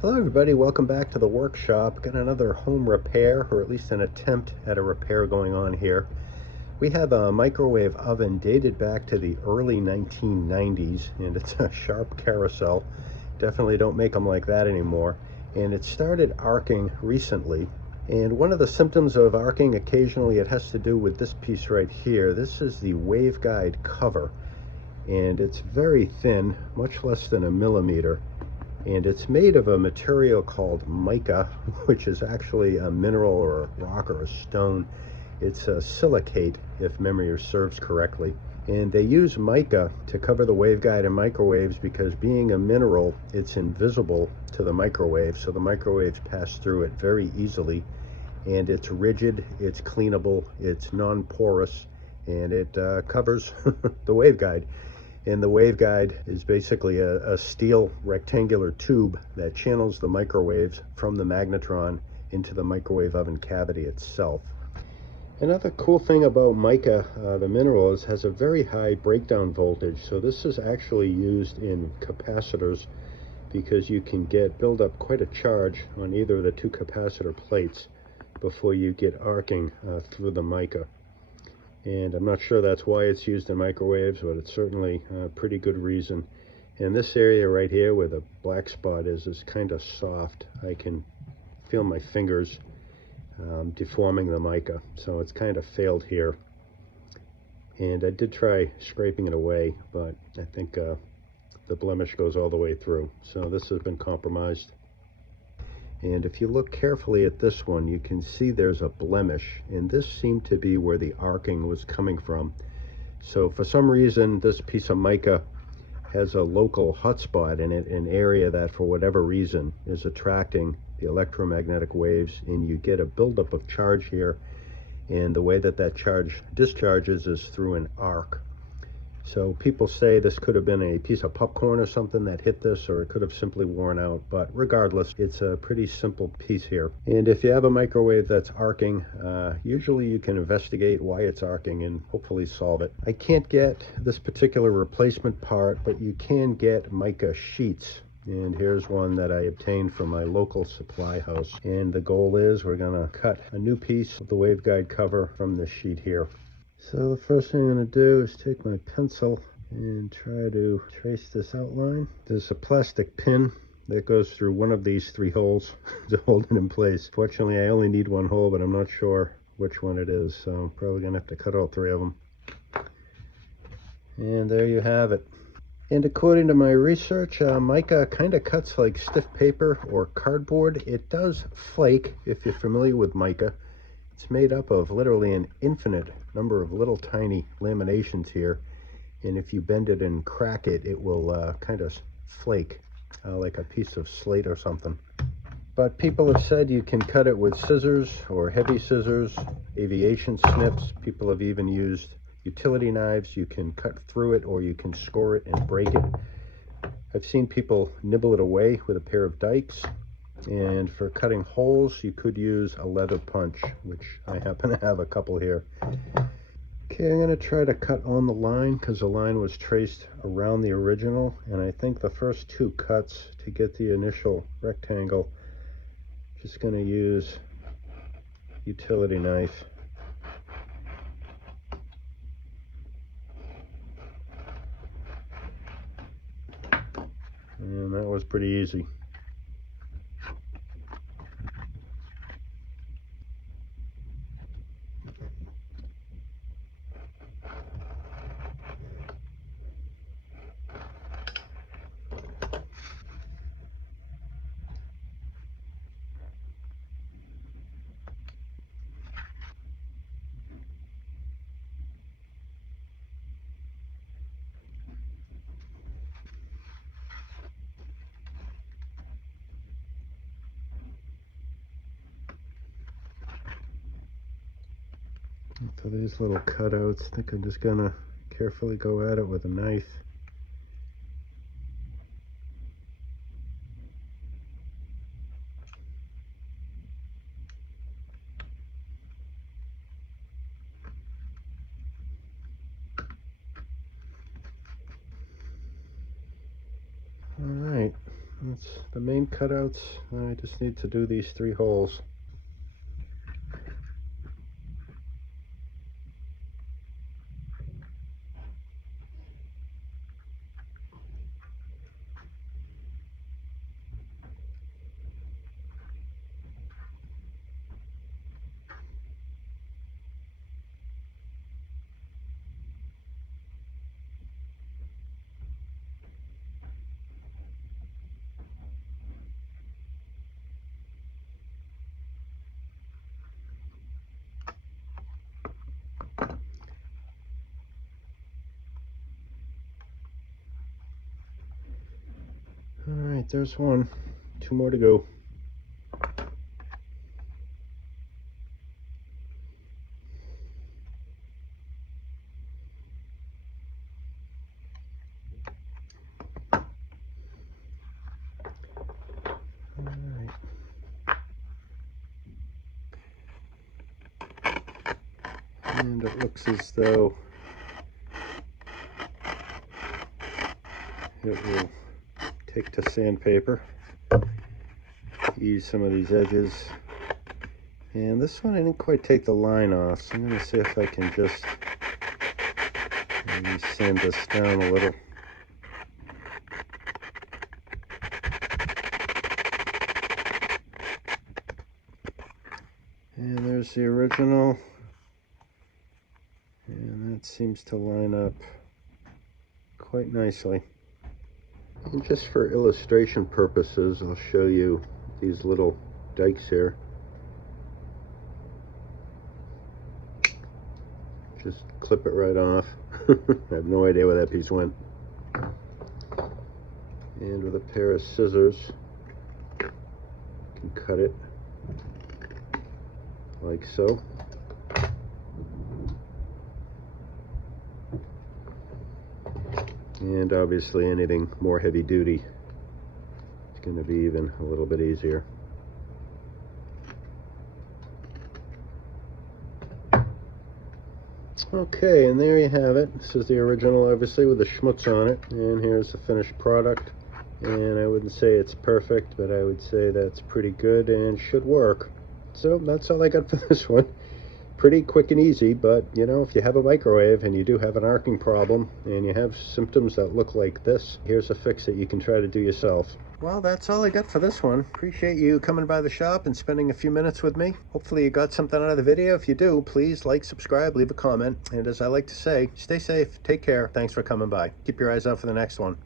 Hello everybody, welcome back to the workshop. Got another home repair, or at least an attempt at a repair going on here. We have a microwave oven dated back to the early 1990s, and it's a sharp carousel. Definitely don't make them like that anymore. And it started arcing recently. And one of the symptoms of arcing, occasionally it has to do with this piece right here. This is the waveguide cover, and it's very thin, much less than a millimeter. And it's made of a material called mica, which is actually a mineral or a rock or a stone. It's a silicate, if memory serves correctly. And they use mica to cover the waveguide in microwaves because, being a mineral, it's invisible to the microwave, so the microwaves pass through it very easily. And it's rigid, it's cleanable, it's non-porous, and it covers the waveguide. And the waveguide is basically a steel rectangular tube that channels the microwaves from the magnetron into the microwave oven cavity itself. Another cool thing about mica, the mineral, is has a very high breakdown voltage. So this is actually used in capacitors because you can build up quite a charge on either of the two capacitor plates before you get arcing through the mica. And I'm not sure that's why it's used in microwaves, but it's certainly a pretty good reason. And this area right here where the black spot is kind of soft. I can feel my fingers deforming the mica, so it's kind of failed here. And I did try scraping it away, but I think the blemish goes all the way through. So this has been compromised. And if you look carefully at this one, you can see there's a blemish, and this seemed to be where the arcing was coming from. So for some reason, this piece of mica has a local hotspot in it, an area that for whatever reason is attracting the electromagnetic waves, and you get a buildup of charge here. And the way that that charge discharges is through an arc. So people say this could have been a piece of popcorn or something that hit this, or it could have simply worn out. But regardless, it's a pretty simple piece here. And if you have a microwave that's arcing, usually you can investigate why it's arcing and hopefully solve it. I can't get this particular replacement part, but you can get mica sheets. And here's one that I obtained from my local supply house. And the goal is we're going to cut a new piece of the waveguide cover from this sheet here. So the first thing I'm going to do is take my pencil and try to trace this outline. There's a plastic pin that goes through one of these three holes to hold it in place. Fortunately, I only need one hole, but I'm not sure which one it is, so I'm probably going to have to cut all three of them. And there you have it. And according to my research, mica kind of cuts like stiff paper or cardboard. It does flake, if you're familiar with mica. It's made up of literally an infinite number of little tiny laminations here, and if you bend it and crack it, it will kind of flake like a piece of slate or something. But people have said you can cut it with scissors or heavy scissors, aviation snips. People have even used utility knives. You can cut through it, or you can score it and break it. I've seen people nibble it away with a pair of dikes. And for cutting holes, you could use a leather punch, which I happen to have a couple here. Okay, I'm going to try to cut on the line because the line was traced around the original, and I think the first two cuts to get the initial rectangle, just going to use utility knife. And that was pretty easy. For these little cutouts, I think I'm just going to carefully go at it with a knife. All right, let's the main cutouts. I just need to do these 3 holes. Alright, there's one. 2 more to go. Alright. And it looks as though it will take to sandpaper, ease some of these edges. And this one I didn't quite take the line off, so I'm going to see if I can just maybe sand this down a little. And there's the original, and that seems to line up quite nicely. And just for illustration purposes, I'll show you these little dikes here. Just clip it right off. I have no idea where that piece went. And with a pair of scissors, you can cut it like so. And obviously anything more heavy duty, it's going to be even a little bit easier. Okay, and there you have it. This is the original, obviously, with the schmutz on it, and here's the finished product. And I wouldn't say it's perfect, but I would say that's pretty good and should work. So that's all I got for this one. Pretty quick and easy, but you know, if you have a microwave and you do have an arcing problem and you have symptoms that look like this, here's a fix that you can try to do yourself. Well, that's all I got for this one. Appreciate you coming by the shop and spending a few minutes with me. Hopefully you got something out of the video. If you do, please like, subscribe, leave a comment, and as I like to say, stay safe, take care, thanks for coming by. Keep your eyes out for the next one.